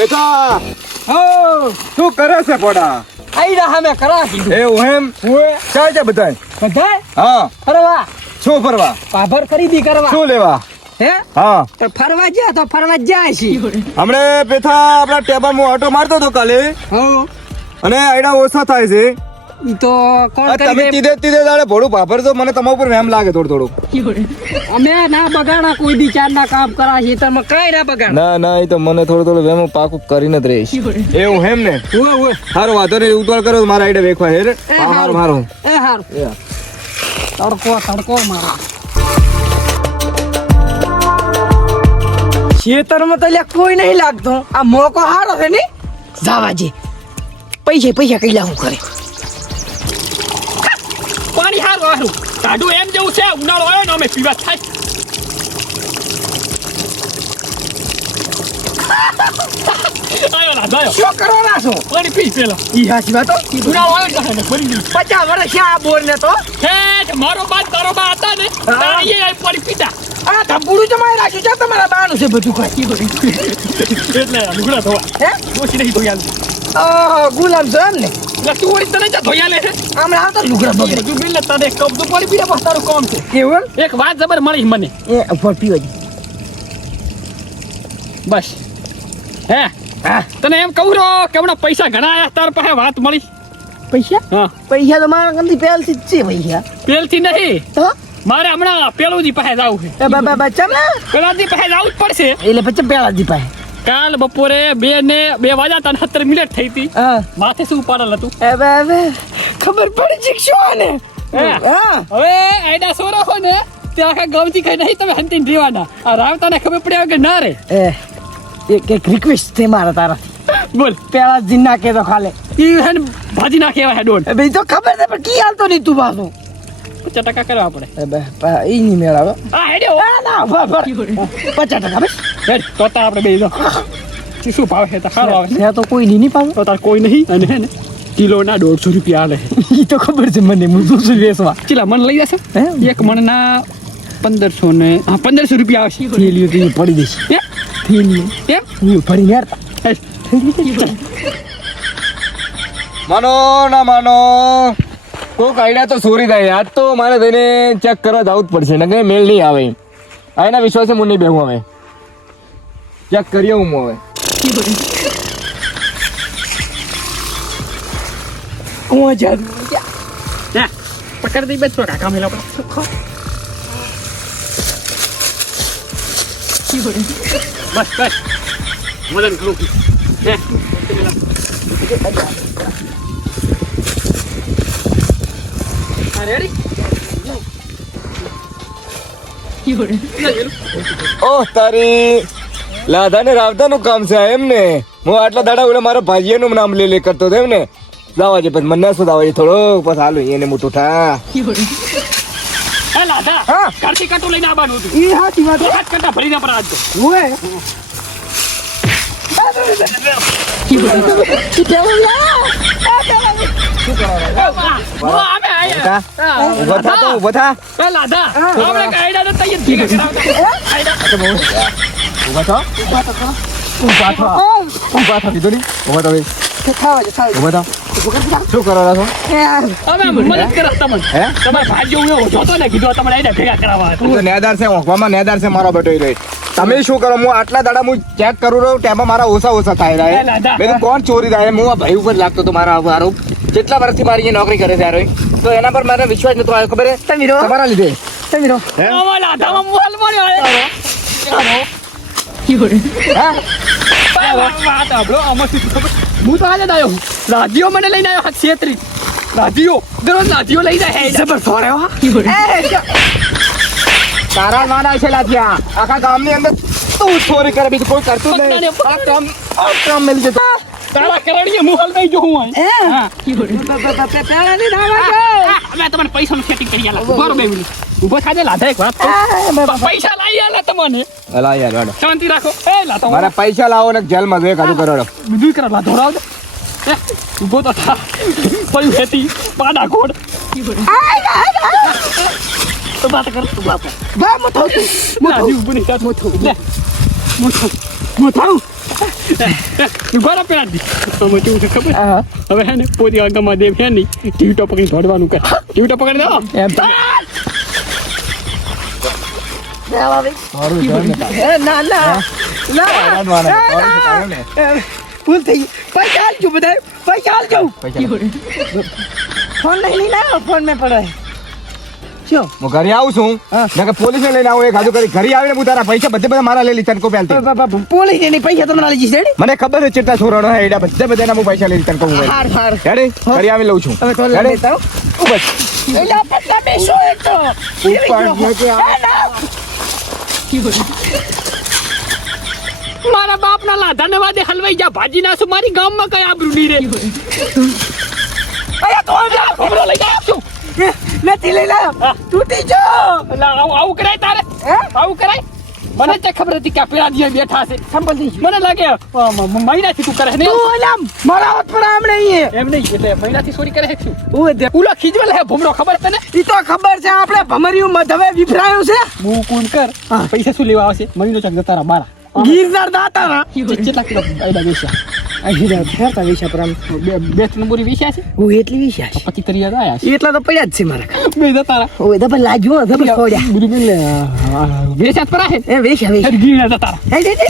બેટા હો શું કરે છે પોડા? આઈ રહ્યા અમે કરા કીધું એવું એમ ચાલ છે બધાય. બધાય હા ફરવા શું ફરવા? પાભર ખરીદી કરવા શું લેવા? હે હા તો ફરવા ગયા તો ફરવા જ જાય છે હમણે પેથા આપણા ટેબલમાં ઓટો મારતો હતો કાલે હો અને આયડા ઓછા થાય છે. ઈ તો કોણ આ તમે કરી તીધે દાડે ભોળું ભાભર તો મને તમારા ઉપર વેમ લાગે થોડું. અમે ના બગાડા કોઈ દી ચાર ના કામ કરા છે તમે કઈ ના બગાડ ના એ તો મને થોડું વેમ પાકું કરીને જ રહીશ. એવું એમ ને? ઓય સારું વાંધો નહીં ઉતાવળ કરો મારા આઈડે વેખવા હે રે. હારું મારું એ હાર તડકો મારો ખેતરમાં તો લ્યા કોઈ નહીં લાગતો આ મોકો હારો છે ને જાવાજે પૈસા કઈ લાવું કરે પાણી હારું કાઢું એમ જેવું છે ઉનાળો આવ્યો ને અમે પીવા થાય આયો ના દાયો શું કરવાના છો પાણી પી પેલા ઈ હાચી વાતો ઉનાળો આવ્યો ને બની ગયું 50 વર્ષ આ બોર ને તો હે મારો બા તારો બા હતા ને તારી એ પાણી પીતા આ ધબુડું જમાઈ રાખ્યું છે તમારા બાનું છે બધું કઈ એટલે લુગડા ધોવા હે ઓછી નહીં ધોયા ગુલામ છે એમ ને તું વળી તને જા ધોયા લે છે હમણાં આવતા લુગડા બગડે તું બિલ તને કપ તો પાણી પીને બસ તારું કામ છે એવું એક વાત જબર મળી મને એ ઉપર પીવો જ બસ હે હા તને એમ કહું રો કે હમણાં પૈસા ઘણા આયા તાર પાસે વાત મળી પૈસા હા પૈસા તો મારા કંદી પહેલથી જ છે પૈસા પેલથી નહીં તો મારે હમણાં પેલું દી પાસે જવું છે એ બાબા બચ્ચા ને પેલા દી પાસે જવું જ પડશે એટલે પછી પેલા દી પાસે કાલ બપોરે 2 વાગ્યા તને 17 મિનિટ થઈ હતી હા માથે શું પાડેલ હતું એ બાબા ખબર પડી છે કે શું આને હે? હા હવે આયડા સોરા હો ને તે આખા ગામથી કઈ નહીં તમે હંતીને રહેવાના આ રાવતાને ખબર પડ્યા કે ના રે એક રિક્વેસ્ટ છે મારા તારાથી બોલ પેલા દિન ના કે તો ખાલે ઈ હે ને ભાજી નાખે એવા હેડોન એ ભાઈ તો ખબર છે પણ કી હાલતો નહીં તું પાછું 50% કરવા પડે ઈ નહીં મેળાવે આ હેડ્યો ના બરાબર 50% બસ હેડ તો તાર આપણે બે જો શું ભાવ છે તો સારો આવે ત્યાં તો કોઈ નહીં પાછું તો તાર કોઈ નહીં અને હે ને કિલોના 150 રૂપિયા આલે ઈ તો ખબર છે મને હું શું વેચવા ચીલા મન લઈ જશે હે એક મણના 1500 ને હા 1500 રૂપિયા આવશે થેલીઓ તો ઈ પડી દઈશ હે થેલીઓ એમ હું ફરી મેરતા માનો ના માનો કોક આઈડિયા તો ચોરી થાય. આજ તો મારે થઈને ચેક કરવા જવું જ પડશે ને કઈ મેળ નહીં આવે. આ એના વિશ્વાસે હું નહીં બેહું હવે. ચેક કરીએ હું હવે. હું હજાર હે પકડ દઈ બસ કાકા મેલા પર બસ મદન કરું હે ઓહ તારી લાધા ને રાવતા નું કામ છે એમ ને? હું આટલા દાડા ઓલા મારા ભાઈઓનું નામ લે કરતો હતો એમ ને? દાવા છે પછી મને શું દાવા છે થોડો પછી હાલું એને મોટું થા. હે લાદા હા ઘરથી કાટો લઈને આવવાનું હતું ઈ હાચી વાત હાથ કાંટા ભરીને પર આજ ઓય ઉભા થા તો ઉભા થા. લાદા આપણે ગાયડા ને તૈયાર ભેગા કરાવતા ઉભા થા. ઉભા થા. ઉભા થા કીધું ને? ઉભા થા ભાઈ. ઉભા થા. શું કરો છો? હવે મદદ કરા તમને હે? તમારે ભાઈ જેવું એવો જોતો ને કીધું તમારે આઈને ભેગા કરાવવા તું તો નેદાર છે ઓખવામાં નેદાર છે મારો બેટો ઈ રહે. તમે શું કરો? હું આટલા દાડા હું ચેક કરું રહ્યો ટેમાં મારા ઓછા થાય એ રહ્યા. લાદા. મેં કીધું કોણ ચોરી થાય? હું આ ભાઈ ઉપર લાગતો તો મારા આરોપ. કેટલા વર્ષથી મારી અહીંયા નોકરી કરે છે યાર. તો એના પર મારે વિશ્વાસ નતો આવ્યો. ખબર છે તમીરો તમારા લીધે. તમીરો હે? આવા લાદામાં મોલ મળ્યો હે હા? વાત આપણો આમાં શું ખબર હું તો આજે જ આવ્યો છું રાજીઓ મને લઈને આવ્યો હાથ છેતરી રાજીઓ દરરોજ રાજીઓ લઈ જાય હે જબર સોરે હો તારા નાના છે લાઠિયા. આખા ગામની અંદર તું ચોરી કરે બીજું કોઈ કરતું નહીં. આ કામ મળી જતો. તારા કરણીએ હું હલ નહીં જો હું અહીં હા પેલા ની ધાવા અમે તમને પૈસાનું સેટિંગ કરી આલા બરો 2 મિનિટ ઉભો થાજે લાધા એક વાત કહું. પૈસા લાવી આલા તમને અલા યાર વાડો. શાંતિ રાખો એ લાતો મારા પૈસા લાવો ને જેલમાં બે કાઢું કરો. બધું કરા લાધો રાવ દે ઉભો તો થા પયું હેતી પાડા કોડ તો વાત કર તું બાપા બા મો થાઉ રાજી ઉભો નહીં કાચ મોથો લે મોથો ગોળા પેલા દી આમાં કેવું છે ખબર હા. હવે હે ને પોતી આગમાં દેવ હે નહીં ટીવટો પકડી દોડવાનું કર ટીવટો પકડી દો એમ તો. મારું ઘર ને તારું. એ ના ના ના હેરાનવાના. એ, તારું છે, તારું ના. ને. ભૂલ થઈ ગઈ પૈસા આલજો બધા પૈસા આલજો પૈસા. ફોન નહીં લાવો ફોન મેં પડે શું હું ઘરે આવું છું હા. નકર પોલીસને લઈને આવું એક હાજુ કરી ઘરે આવીને હું તારા પૈસા બધા મારા લઈ લીધા તને પહેલથી. પોલીસ એની પૈસા તમને આલી જશે હેડી? મને ખબર છે ચેટલા છોરાનો હે એડા બધાના હું પૈસા લઈ લીધા તને કહું હાર હાર હેડે ઘરે આવી લઉં છું હવે તો હેડે. લેતા આવો. બસ. એલા પતલા બેસો એક તો મારા બાપના લાધાને વાદે હલવાઈ જા ભાજી નાસુ મારી ગામમાં કઈ આબરૂ નહીં રે અયા તો હમણાં લઈ જાય છું નથી લઈ લા તૂટી જો આવું કરાય તારે હે આવું કરાય મને તે ખબર હતી કે આ પેલા દિયે બેઠા છે સંપલ થઈ ગયું મને લાગે મહિનાથી તું કરે છે ને તું ઓલામ મારા હાથ પર આમ નહીં એમ નહીં એટલે મહિનાથી ચોરી કરે છે શું ઓય દે ઉલો ખીજવેલ હે ભમરો ખબર તને ઈ તો ખબર છે આપણે ભમરિયું મધવે વિફરાયું છે બહુ કુન કર પૈસા શું લેવા આવશે મહિનો ચક જતા બારા ગીરનાર દાતારા કેટલા કિલો આયડા વેચ્યા આ હીરા ફેરતા વિશે પર આમ બે ત્રણ બોરી વેચ્યા છે હું એટલી વિશે પછી કરી આયા છે એટલા તો પડ્યા જ છે મારા બે જતા ઓય દબલ લાજ્યો દબલ ખોડ્યા બધું મિલે વેચ્યા જ પર હે એ વેશ હવે ગીણા જતા હે દે દે